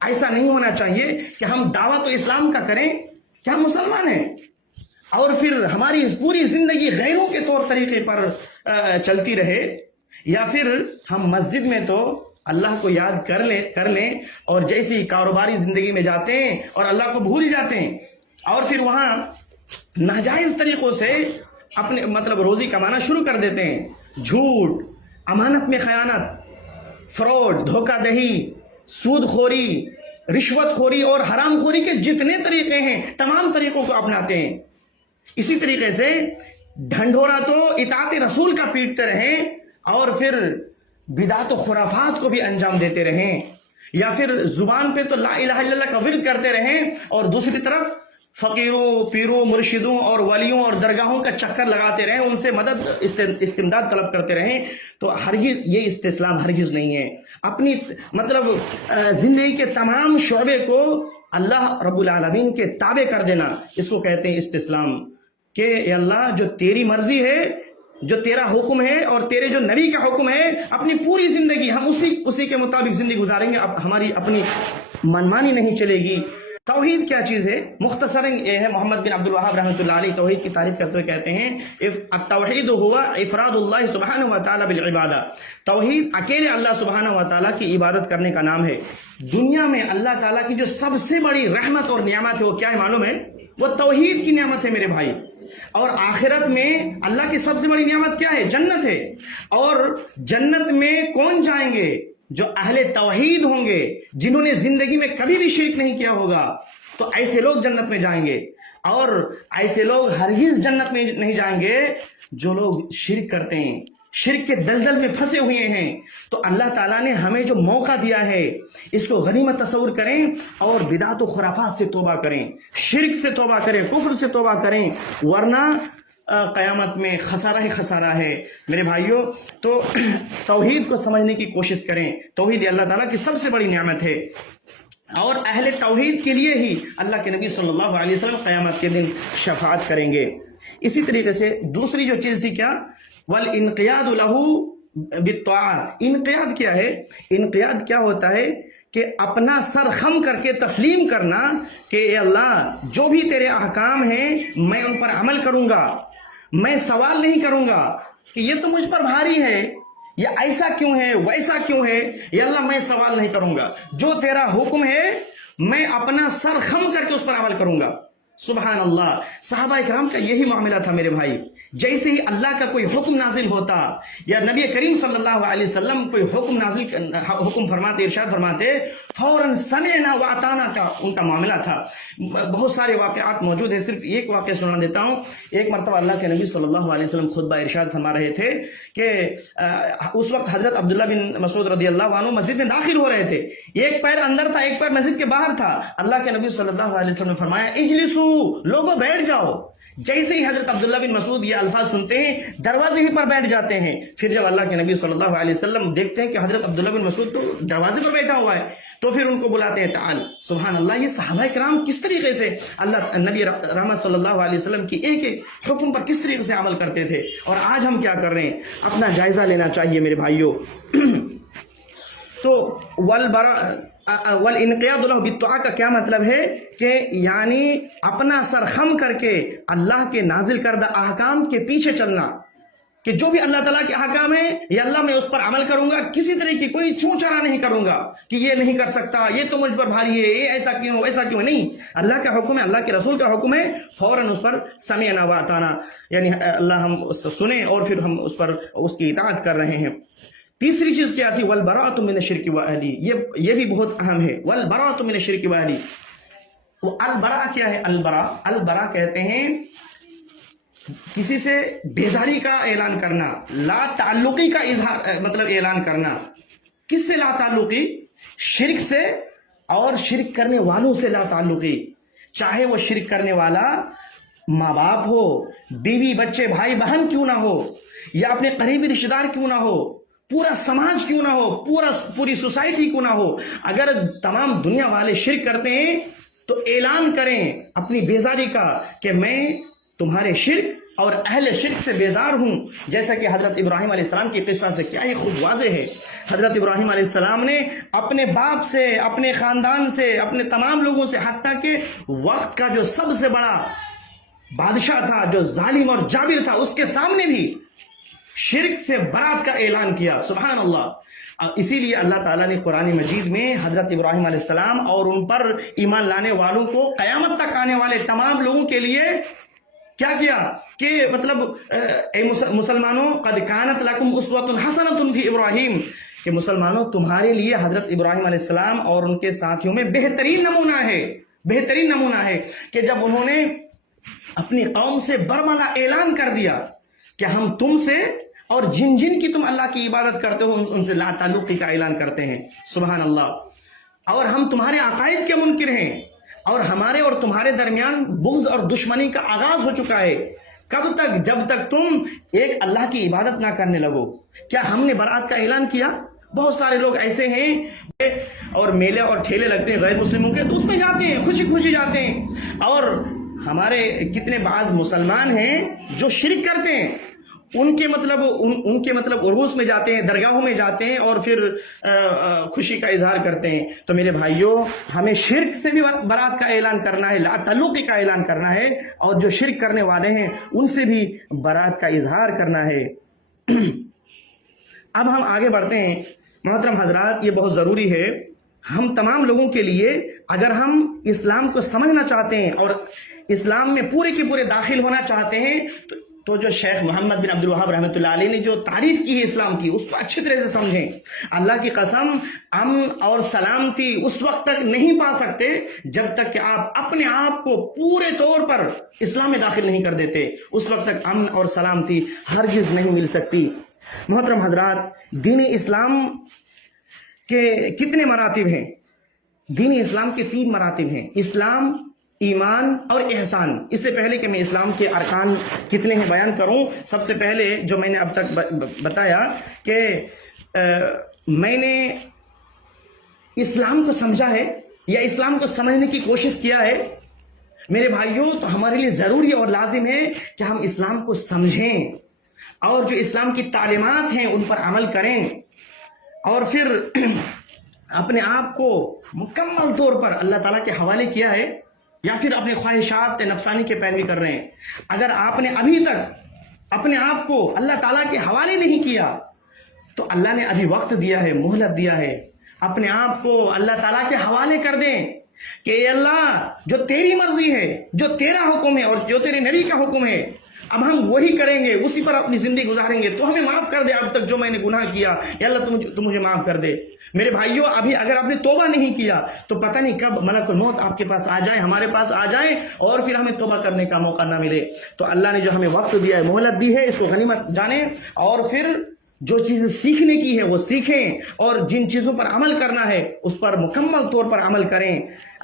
ایسا نہیں ہونا چاہیے کہ ہم دعوت اسلام کا کریں کہ ہم مسلمان ہیں اور پھر ہماری اس پوری زندگی غیروں کے طور طریقے پر چلتی رہے، یا پھر ہم مسجد میں تو اللہ کو یاد کر لیں اور جیسی کاروباری زندگی میں جاتے ہیں اور اللہ کو بھول جاتے ہیں، اور پھر وہاں ناجائز طریقوں سے اپنے روزی کمانا شروع کر دیتے ہیں۔ جھوٹ، امانت میں خیانت، فراڈ، دھوکہ دہی، سود خوری، رشوت خوری اور حرام خوری کے جتنے طریقے ہیں تمام طریقوں کو اپناتے ہیں۔ اسی طریقے سے ڈھنڈورا تو اطاعت رسول کا پیٹتے رہیں اور پھر بدعت و خرافات کو بھی انجام دیتے رہیں، یا پھر زبان پہ تو لا الہ الا اللہ کا ورد کرتے رہیں اور دوسری طرف فقیروں، پیروں، مرشدوں اور ولیوں اور درگاہوں کا چکر لگاتے رہیں، ان سے مدد استمداد طلب کرتے رہیں، تو ہرگز یہ استسلام ہرگز نہیں ہے۔ اپنی زندگی کے تمام شعبے کو اللہ رب العالمین کے تابع کر دینا، اس کو کہتے ہیں استسلام، کہ اے اللہ جو تیری مرضی ہے، جو تیرا حکم ہے اور تیرے جو نبی کا حکم ہے، اپنی پوری زندگی ہم اسی کے مطابق زندگی گزاریں گے، ہماری اپنی منمانی نہیں چلے گی۔ توحید کیا چیز ہے؟ مختصراً یہ ہے، محمد بن عبد الوہاب رحمۃ اللہ علیہ توحید کی تعریف کرتے ہوئے کہتے ہیں التوحید ہوا افراد اللہ سبحانہ و تعالی بالعبادہ، توحید اکیلے اللہ سبحانہ و تعالیٰ کی عبادت کرنے کا نام ہے۔ دنیا میں اللہ تعالیٰ کی جو سب سے بڑی رحمت اور نعمت ہے وہ کیا ہے معلوم ہے؟ وہ توحید کی نعمت ہے میرے بھائی۔ اور آخرت میں اللہ کی سب سے بڑی نعمت کیا ہے؟ جنت ہے. اور جنت میں کون جائیں گے؟ جو اہل توحید ہوں گے، جنہوں نے زندگی میں کبھی بھی شرک نہیں کیا ہوگا، تو ایسے لوگ جنت میں جائیں گے. اور ایسے لوگ ہرگز جنت میں نہیں جائیں گے جو لوگ شرک کرتے ہیں، شرک کے دلدل میں پھنسے ہوئے ہیں. تو اللہ تعالیٰ نے ہمیں جو موقع دیا ہے اس کو غنیمت تصور کریں اور بدعت و خرافات سے توبہ کریں، شرک سے توبہ کریں، کفر سے توبہ کریں، ورنہ قیامت میں خسارہ ہی خسارہ ہے میرے بھائیوں. تو توحید کو سمجھنے کی کوشش کریں. توحید اللہ تعالیٰ کی سب سے بڑی نعمت ہے، اور اہل توحید کے لیے ہی اللہ کے نبی صلی اللہ علیہ وسلم قیامت کے دن شفاعت کریں گے. اسی طریقے سے دوسری جو چیز تھی کیا؟ والانقیاد لہ بالطاعۃ. انقیاد کیا ہے؟ انقیاد کیا ہوتا ہے کہ اپنا سر خم کر کے تسلیم کرنا کہ اے اللہ جو بھی تیرے احکام ہیں میں ان پر عمل کروں گا، میں سوال نہیں کروں گا کہ یہ تو مجھ پر بھاری ہے، یہ ایسا کیوں ہے، ویسا کیوں ہے. یا اللہ میں سوال نہیں کروں گا، جو تیرا حکم ہے میں اپنا سر خم کر کے اس پر عمل کروں گا. سبحان اللہ. صحابہ اکرام کا یہی معاملہ تھا میرے بھائی. جیسے ہی اللہ کا کوئی حکم نازل ہوتا یا نبی کریم صلی اللہ علیہ وسلم کوئی حکم فرماتے، ارشاد فرماتے، فوراً سمعنا واطعنا کا ان کا معاملہ تھا. بہت سارے واقعات موجود ہیں، صرف ایک واقعہ سنا دیتا ہوں. ایک مرتبہ اللہ کے نبی صلی اللہ علیہ وسلم خطبہ ارشاد فرما رہے تھے کہ اس وقت حضرت عبداللہ بن مسعود رضی اللہ عنہ مسجد میں داخل ہو رہے تھے. ایک پیر اندر تھا، ایک پیر مسجد کے باہر تھا. اللہ کے نبی صلی اللہ علیہ وسلم نے فرمایا اجلسو، لوگوں بیٹھ جاؤ. جیسے ہی حضرت عبداللہ بن مسعود یہ الفاظ سنتے ہیں دروازے ہی پر بیٹھ جاتے ہیں. پھر جب اللہ کے نبی صلی اللہ علیہ وسلم دیکھتے ہیں کہ حضرت عبداللہ بن مسعود تو دروازے پر بیٹھا ہوا ہے، تو پھر ان کو بلاتے ہیں تعال. سبحان اللہ. یہ صحابہ کرام کس طریقے سے اللہ نبی رحمت صلی اللہ علیہ وسلم کی ایک ایک حکم پر کس طریقے سے عمل کرتے تھے، اور آج ہم کیا کر رہے ہیں؟ اپنا جائزہ لینا چاہیے میرے بھائیوں. تو والانقیاد لہ بالطاعۃ کا کیا مطلب ہے کہ یعنی اپنا سر خم کر کے اللہ کے نازل کردہ احکام کے پیچھے چلنا، کہ جو بھی اللہ تعالیٰ کے احکام ہیں یا اللہ میں اس پر عمل کروں گا، کسی طرح کی کوئی چونچرا نہیں کروں گا کہ یہ نہیں کر سکتا، یہ تو مجھ پر بھاری ہے، یہ ایسا کیوں ویسا کیوں. نہیں، اللہ کا حکم ہے، اللہ کے رسول کا حکم ہے، فوراً اس پر سمعنا واطعنا، یعنی اللہ ہم سنیں اور پھر ہم اس پر اس کی اطاعت کر رہے ہیں. تیسری چیز کیا تھی؟ والبراءۃ من الشرک واہلہ. یہ بھی بہت اہم ہے. والبراءۃ من الشرک واہلہ. وہ البراء کیا ہے؟ البراء کہتے ہیں کسی سے بیزاری کا اعلان کرنا، لا تعلقی کا اظہار مطلب اعلان کرنا. کس سے لا تعلقی؟ شرک سے اور شرک کرنے والوں سے لا تعلقی. چاہے وہ شرک کرنے والا ماں باپ ہو، بیوی بچے بھائی بہن کیوں نہ ہو، یا اپنے قریبی رشتہ دار کیوں نہ ہو، پورا سماج کیوں نہ ہو، پوری سوسائٹی کیوں نہ ہو. اگر تمام دنیا والے شرک کرتے ہیں تو اعلان کریں اپنی بیزاری کا کہ میں تمہارے شرک اور اہل شرک سے بیزار ہوں. جیسا کہ حضرت ابراہیم علیہ السلام کی قصہ سے کیا یہ خوب واضح ہے. حضرت ابراہیم علیہ السلام نے اپنے باپ سے، اپنے خاندان سے، اپنے تمام لوگوں سے، حتیٰ کہ وقت کا جو سب سے بڑا بادشاہ تھا، جو ظالم اور جابر تھا، اس کے سامنے بھی شرک سے برات کا اعلان کیا. سبحان اللہ. اسی لیے اللہ تعالیٰ نے قرآن مجید میں حضرت ابراہیم علیہ السلام اور ان پر ایمان لانے والوں کو، قیامت تک آنے والے تمام لوگوں کے لیے کیا کیا کہ مطلب اے مسلمانوں، قد کانت لکم اسوۃ حسنۃ فی ابراہیم، کہ مسلمانوں تمہارے لیے حضرت ابراہیم علیہ السلام اور ان کے ساتھیوں میں بہترین نمونہ ہے کہ جب انہوں نے اپنی قوم سے برملا اعلان کر دیا کہ ہم تم سے اور جن کی تم اللہ کی عبادت کرتے ہو ان سے لا تعلقی کا اعلان کرتے ہیں. سبحان اللہ. اور ہم تمہارے عقائد کے منکر ہیں، اور ہمارے اور تمہارے درمیان بغض اور دشمنی کا آغاز ہو چکا ہے. کب تک؟ جب تک تم ایک اللہ کی عبادت نہ کرنے لگو. کیا ہم نے برات کا اعلان کیا؟ بہت سارے لوگ ایسے ہیں اور میلے اور ٹھیلے لگتے ہیں غیر مسلموں کے، تو اس میں جاتے ہیں، خوشی جاتے ہیں. اور ہمارے کتنے بعض مسلمان ہیں جو شرک کرتے ہیں، ان کے مطلب عروس میں جاتے ہیں، درگاہوں میں جاتے ہیں اور پھر خوشی کا اظہار کرتے ہیں. تو میرے بھائیوں، ہمیں شرک سے بھی برات کا اعلان کرنا ہے، لا تعلقی کا اعلان کرنا ہے، اور جو شرک کرنے والے ہیں ان سے بھی برات کا اظہار کرنا ہے. اب ہم آگے بڑھتے ہیں. محترم حضرات، یہ بہت ضروری ہے ہم تمام لوگوں کے لیے اگر ہم اسلام کو سمجھنا چاہتے ہیں اور اسلام میں پورے کے پورے داخل ہونا چاہتے ہیں تو جو شیخ محمد بن عبد الوہاب رحمۃ اللہ علیہ نے جو تعریف کی ہے اسلام کی، اس کو اچھی طرح سے سمجھیں۔ اللہ کی قسم، امن اور سلامتی اس وقت تک نہیں پا سکتے جب تک کہ آپ اپنے آپ کو پورے طور پر اسلام میں داخل نہیں کر دیتے، اس وقت تک امن اور سلامتی ہرگز نہیں مل سکتی۔ محترم حضرات، دین اسلام کے کتنے مراتب ہیں؟ دین اسلام کے 3 مراتب ہیں: اسلام، ایمان اور احسان۔ اس سے پہلے کہ میں اسلام کے ارکان کتنے ہیں بیان کروں، سب سے پہلے جو میں نے اب تک بتایا کہ میں نے اسلام کو سمجھا ہے یا اسلام کو سمجھنے کی کوشش کیا ہے۔ میرے بھائیوں، تو ہمارے لیے ضروری اور لازم ہے کہ ہم اسلام کو سمجھیں اور جو اسلام کی تعلیمات ہیں ان پر عمل کریں، اور پھر اپنے آپ کو مکمل طور پر اللہ تعالیٰ کے حوالے کیا ہے یا پھر اپنے خواہشات نفسانی کے پیروی کر رہے ہیں۔ اگر آپ نے ابھی تک اپنے آپ کو اللہ تعالیٰ کے حوالے نہیں کیا تو اللہ نے ابھی وقت دیا ہے، مہلت دیا ہے۔ اپنے آپ کو اللہ تعالیٰ کے حوالے کر دیں کہ اے اللہ، جو تیری مرضی ہے، جو تیرا حکم ہے اور جو تیرے نبی کا حکم ہے، اب ہم وہی کریں گے، اسی پر اپنی زندگی گزاریں گے۔ تو ہمیں معاف کر دے اب تک جو میں نے گناہ کیا، یا اللہ تو مجھے معاف کر دے۔ میرے بھائیوں، ابھی اگر آپ نے توبہ نہیں کیا تو پتہ نہیں کب ملک الموت آپ کے پاس آ جائے، ہمارے پاس آ جائے اور پھر ہمیں توبہ کرنے کا موقع نہ ملے۔ تو اللہ نے جو ہمیں وقت دیا ہے، مہلت دی ہے، اس کو غنیمت جانیں، اور پھر جو چیزیں سیکھنے کی ہے وہ سیکھیں، اور جن چیزوں پر عمل کرنا ہے اس پر مکمل طور پر عمل کریں۔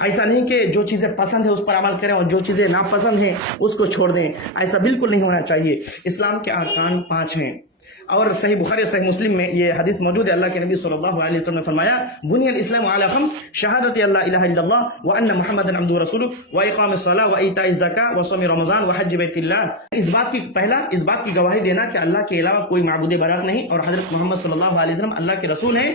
ایسا نہیں کہ جو چیزیں پسند ہیں اس پر عمل کریں اور جو چیزیں ناپسند ہیں اس کو چھوڑ دیں، ایسا بالکل نہیں ہونا چاہیے۔ اسلام کے ارکان 5 ہیں، اور صحیح بخاری صحیح مسلم میں یہ حدیث موجود ہے۔ اللہ کے نبی صلی اللہ علیہ وسلم نے فرمایا، بنی الاسلام علی 5: شہادت اللہ الہ الا اللہ وان محمد عبدہ ورسولہ واقام الصلاۃ وایتاء الزکاۃ وصوم رمضان وحج بیت اللہ۔ اس بات کی گواہی دینا کہ اللہ کے علاوہ کوئی معبود برحق نہیں اور حضرت محمد صلی اللہ علیہ وسلم اللہ کے رسول ہیں۔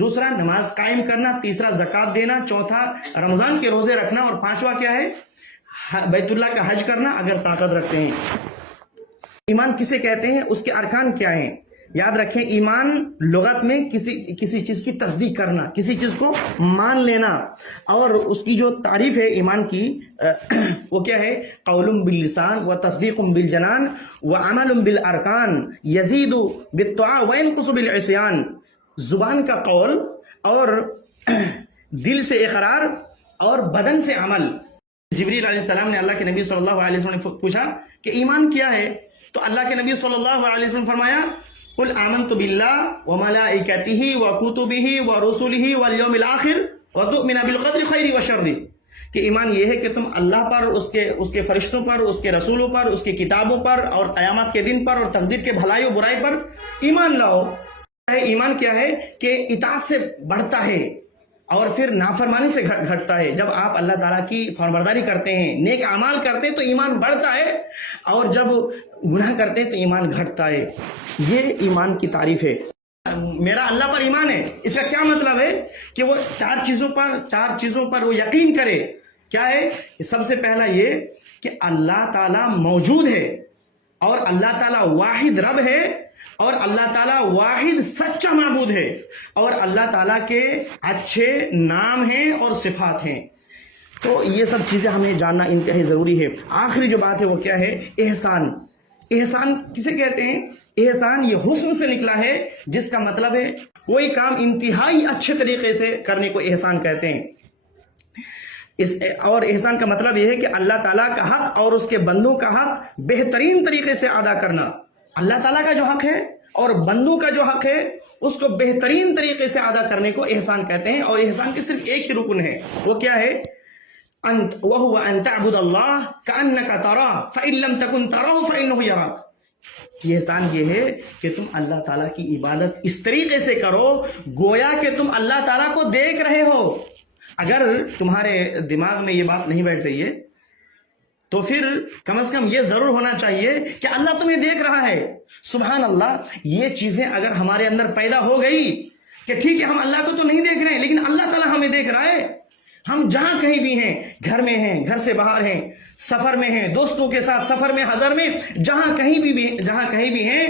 دوسرا، نماز قائم کرنا۔ تیسرا، زکوٰۃ دینا۔ چوتھا، رمضان کے روزے رکھنا۔ اور پانچواں کیا ہے؟ بیت اللہ کا حج کرنا اگر طاقت رکھتے ہیں۔ ایمان کسے کہتے ہیں؟ اس کے ارکان کیا ہیں؟ یاد رکھیں، ایمان لغت میں کسی چیز کی تصدیق کرنا، کسی چیز کو مان لینا، اور اس کی جو تعریف ہے ایمان کی وہ کیا ہے؟ قول باللسان و تصدیق بالجنان و عمل بالارکان یزید بالطاعہ وینقص بالعصیان۔ زبان کا قول اور دل سے اقرار اور بدن سے عمل۔ جبریل علیہ السلام نے اللہ کے نبی صلی اللہ علیہ وسلم نے پوچھا کہ ایمان کیا ہے؟ تو اللہ کے نبی صلی اللہ علیہ وسلم فرمایا، قل آمنت باللہ وملائکتہ وکتبہ ورسلہ والیوم الآخر وتؤمن بالقدر خیر وشر۔ کہ ایمان یہ ہے کہ تم اللہ پر، اس کے فرشتوں پر، اس کے رسولوں پر، اس کی کتابوں پر اور قیامت کے دن پر اور تقدیر کے بھلائی و برائی پر ایمان لاؤ۔ ایمان کیا ہے؟ کہ اطاعت سے بڑھتا ہے اور پھر نافرمانی سے گھٹتا ہے۔ جب آپ اللہ تعالیٰ کی فرمانبرداری کرتے ہیں، نیک اعمال کرتے ہیں تو ایمان بڑھتا ہے، اور جب گناہ کرتے ہیں تو ایمان گھٹتا ہے۔ یہ ایمان کی تعریف ہے۔ میرا اللہ پر ایمان ہے، اس کا کیا مطلب ہے؟ کہ وہ چار چیزوں پر وہ یقین کرے۔ کیا ہے؟ سب سے پہلا یہ کہ اللہ تعالیٰ موجود ہے، اور اللہ تعالیٰ واحد رب ہے، اور اللہ تعالیٰ واحد سچا معبود ہے، اور اللہ تعالیٰ کے اچھے نام ہیں اور صفات ہیں۔ تو یہ سب چیزیں ہمیں جاننا انتہائی ضروری ہے۔ آخری جو بات ہے وہ کیا ہے؟ احسان۔ احسان کسے کہتے ہیں؟ احسان یہ حسن سے نکلا ہے، جس کا مطلب ہے کوئی کام انتہائی اچھے طریقے سے کرنے کو احسان کہتے ہیں۔ اور احسان کا مطلب یہ ہے کہ اللہ تعالیٰ کا حق اور اس کے بندوں کا حق بہترین طریقے سے ادا کرنا۔ اللہ تعالیٰ کا جو حق ہے اور بندوں کا جو حق ہے اس کو بہترین طریقے سے ادا کرنے کو احسان کہتے ہیں۔ اور احسان کی صرف ایک ہی رکن ہے، وہ کیا ہے؟ وَهُوَ أَن تَعْبُدَ اللَّهَ كَأَنَّكَ تَرَاهُ فَإِن لَّمْ تَكُن تَرَاهُ فَإِنَّهُ يَرَاكَ۔ یہ احسان یہ ہے کہ تم اللہ تعالیٰ کی عبادت اس طریقے سے کرو گویا کہ تم اللہ تعالیٰ کو دیکھ رہے ہو۔ اگر تمہارے دماغ میں یہ بات نہیں بیٹھ رہی ہے تو پھر کم از کم یہ ضرور ہونا چاہیے کہ اللہ تمہیں دیکھ رہا ہے۔ سبحان اللہ، یہ چیزیں اگر ہمارے اندر پیدا ہو گئی کہ ٹھیک ہے ہم اللہ کو تو نہیں دیکھ رہے ہیں لیکن اللہ تعالیٰ ہمیں دیکھ رہا ہے، ہم جہاں کہیں بھی ہیں، گھر میں ہیں، گھر سے باہر ہیں، سفر میں ہیں، دوستوں کے ساتھ سفر میں، حضر میں، جہاں کہیں بھی ہیں،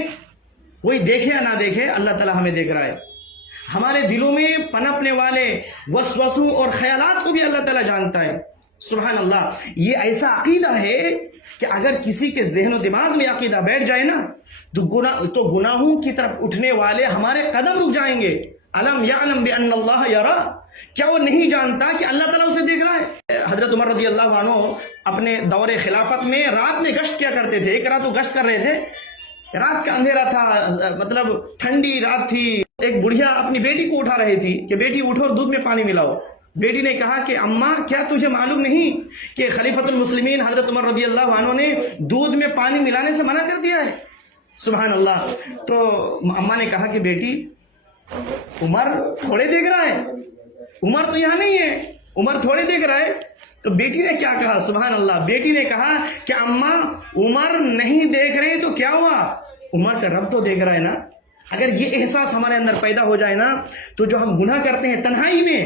کوئی دیکھے یا نہ دیکھے اللہ تعالیٰ ہمیں دیکھ رہا ہے۔ ہمارے دلوں میں پنپنے والے وسوسوں اور خیالات کو بھی اللہ تعالیٰ جانتا ہے. سبحان اللہ. یہ ایسا عقیدہ ہے کہ اگر کسی کے ذہن و دماغ میں عقیدہ بیٹھ جائے نا تو گناہوں کی طرف اٹھنے والے ہمارے قدم رک جائیں گے. الم یعلم بان اللہ یرا، کیا وہ نہیں جانتا کہ اللہ تعالیٰ اسے دیکھ رہا ہے؟ حضرت عمر رضی اللہ عنہ اپنے دور خلافت میں رات میں گشت کیا کرتے تھے. ایک رات وہ گشت کر رہے تھے، رات کا اندھیرا تھا، مطلب ٹھنڈی رات تھی. ایک بڑھیا اپنی بیٹی کو اٹھا رہی تھی کہ بیٹی اٹھو اور دودھ میں پانی ملاؤ. بیٹی نے کہا کہ اماں کیا تجھے معلوم نہیں کہ خلیفۃ المسلمین حضرت عمر رضی اللہ عنہ نے دودھ میں پانی ملانے سے منع کر دیا ہے؟ سبحان اللہ. تو اماں نے کہا کہ بیٹی عمر تھوڑے دیکھ رہا ہے، عمر تو یہاں نہیں ہے، عمر تھوڑے دیکھ رہا ہے. تو بیٹی نے کیا کہا؟ سبحان اللہ. بیٹی نے کہا کہ اماں عمر نہیں دیکھ رہے تو کیا ہوا، عمر کا رب تو دیکھ رہا ہے نا. اگر یہ احساس ہمارے اندر پیدا ہو جائے نا تو جو ہم گناہ کرتے ہیں تنہائی میں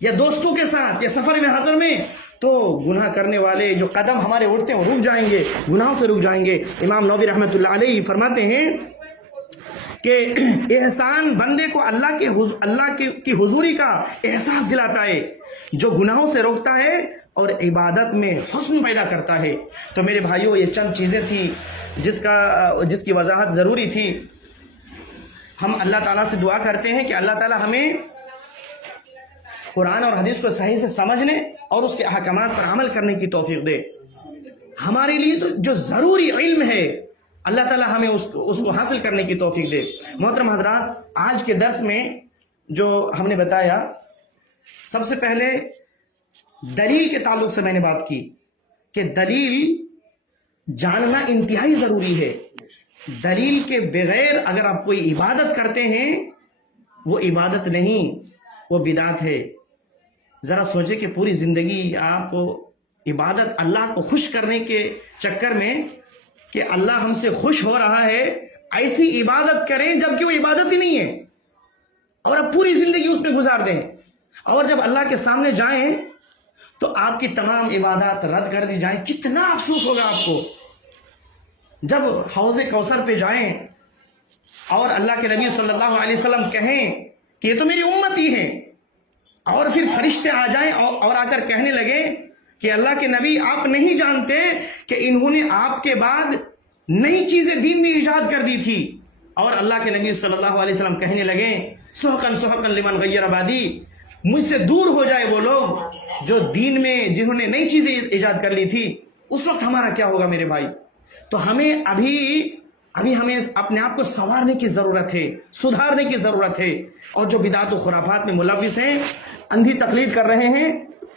یا دوستوں کے ساتھ یا سفر میں حاضر میں، تو گناہ کرنے والے جو قدم ہمارے اٹھتے ہیں وہ رک جائیں گے، گناہوں سے رک جائیں گے. امام نووی رحمۃ اللہ علیہ فرماتے ہیں کہ احسان بندے کو اللہ کی حضوری کا احساس دلاتا ہے، جو گناہوں سے روکتا ہے اور عبادت میں حسن پیدا کرتا ہے. تو میرے بھائیوں، یہ چند چیزیں تھیں جس کی وضاحت ضروری تھی. ہم اللہ تعالیٰ سے دعا کرتے ہیں کہ اللہ تعالیٰ ہمیں قرآن اور حدیث کو صحیح سے سمجھنے اور اس کے احکامات پر عمل کرنے کی توفیق دے. ہمارے لیے تو جو ضروری علم ہے اللہ تعالیٰ ہمیں اس کو حاصل کرنے کی توفیق دے. محترم حضرات، آج کے درس میں جو ہم نے بتایا، سب سے پہلے دلیل کے تعلق سے میں نے بات کی کہ دلیل جاننا انتہائی ضروری ہے. دلیل کے بغیر اگر آپ کوئی عبادت کرتے ہیں وہ عبادت نہیں، وہ بدعت ہے. ذرا سوچیں کہ پوری زندگی آپ عبادت اللہ کو خوش کرنے کے چکر میں کہ اللہ ہم سے خوش ہو رہا ہے ایسی عبادت کریں جبکہ وہ عبادت ہی نہیں ہے، اور آپ پوری زندگی اس میں گزار دیں، اور جب اللہ کے سامنے جائیں تو آپ کی تمام عبادات رد کر دی جائیں. کتنا افسوس ہوگا آپ کو جب حوض کوثر پہ جائیں اور اللہ کے نبی صلی اللہ علیہ وسلم کہیں کہ یہ تو میری امتی ہے، اور پھر فرشتے آ جائیں اور آ کر کہنے لگے کہ اللہ کے نبی آپ نہیں جانتے کہ انہوں نے آپ کے بعد نئی چیزیں دین میں ایجاد کر دی تھی. اور اللہ کے نبی صلی اللہ علیہ وسلم کہنے لگے سحقن سحقن لمن غیر بعدی، مجھ سے دور ہو جائے وہ لوگ جو دین میں جنہوں نے نئی چیزیں ایجاد کر لی تھی. اس وقت ہمارا کیا ہوگا میرے بھائی؟ تو ہمیں ابھی ہمیں اپنے آپ کو سنوارنے کی ضرورت ہے، سدھارنے کی ضرورت ہے. اور جو بدعات و خرافات میں ملوث ہیں، اندھی تقلید کر رہے ہیں،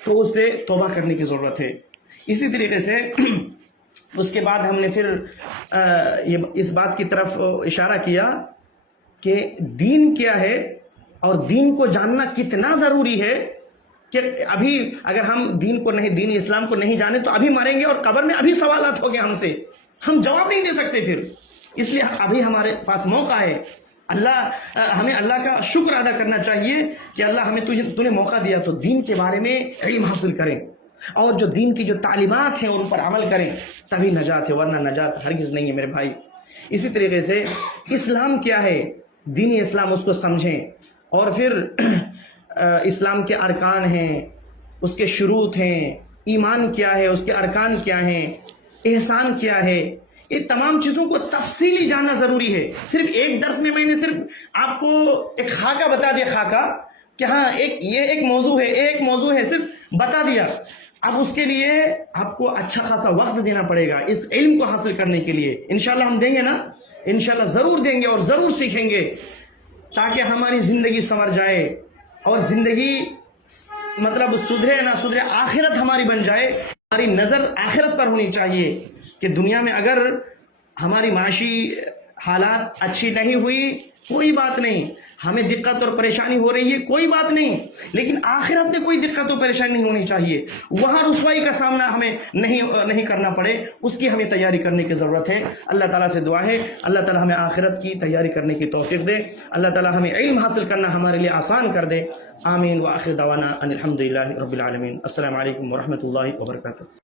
تو اس سے توبہ کرنے کی ضرورت ہے. اسی طریقے سے اس کے بعد ہم نے پھر اس بات کی طرف اشارہ کیا کہ دین کیا ہے اور دین کو جاننا کتنا ضروری ہے کہ ابھی اگر ہم دین اسلام کو نہیں جانے تو ابھی مریں گے اور قبر میں ابھی سوالات ہو گئے ہم سے، ہم جواب نہیں دے سکتے پھر. اس لیے ابھی ہمارے پاس موقع ہے. ہمیں اللہ کا شکر ادا کرنا چاہیے کہ اللہ ہمیں تو نے موقع دیا تو دین کے بارے میں علم حاصل کریں اور جو دین کی جو تعلیمات ہیں ان پر عمل کریں، تبھی نجات ہے، ورنہ نجات ہرگز نہیں ہے میرے بھائی. اسی طریقے سے اسلام کیا ہے، دینی اسلام، اس کو سمجھیں. اور پھر اسلام کے ارکان ہیں، اس کے شروط ہیں، ایمان کیا ہے، اس کے ارکان کیا ہیں، احسان کیا ہے، یہ تمام چیزوں کو تفصیلی جاننا ضروری ہے. صرف ایک درس میں نے صرف آپ کو ایک خاکہ بتا دیا، خاکہ کہ ہاں یہ ایک موضوع ہے صرف بتا دیا. اب اس کے لیے آپ کو اچھا خاصا وقت دینا پڑے گا اس علم کو حاصل کرنے کے لیے. انشاءاللہ ہم دیں گے نا، انشاءاللہ ضرور دیں گے اور ضرور سیکھیں گے تاکہ ہماری زندگی سنور جائے اور زندگی مطلب سدھرے نہ سدھرے، آخرت ہماری بن جائے. ہماری نظر آخرت پر ہونی چاہیے کہ دنیا میں اگر ہماری معاشی حالات اچھی نہیں ہوئی کوئی بات نہیں، ہمیں دقت اور پریشانی ہو رہی ہے کوئی بات نہیں، لیکن آخرت میں کوئی دقت اور پریشانی نہیں ہونی چاہیے، وہاں رسوائی کا سامنا ہمیں نہیں کرنا پڑے، اس کی ہمیں تیاری کرنے کی ضرورت ہے. اللہ تعالیٰ سے دعا ہے اللہ تعالیٰ ہمیں آخرت کی تیاری کرنے کی توفیق دے، اللہ تعالیٰ ہمیں علم حاصل کرنا ہمارے لیے آسان کر دے. آمین وآخر دعوانا ان الحمدللہ رب العالمین. السلام علیکم ورحمۃ اللہ وبرکاتہ.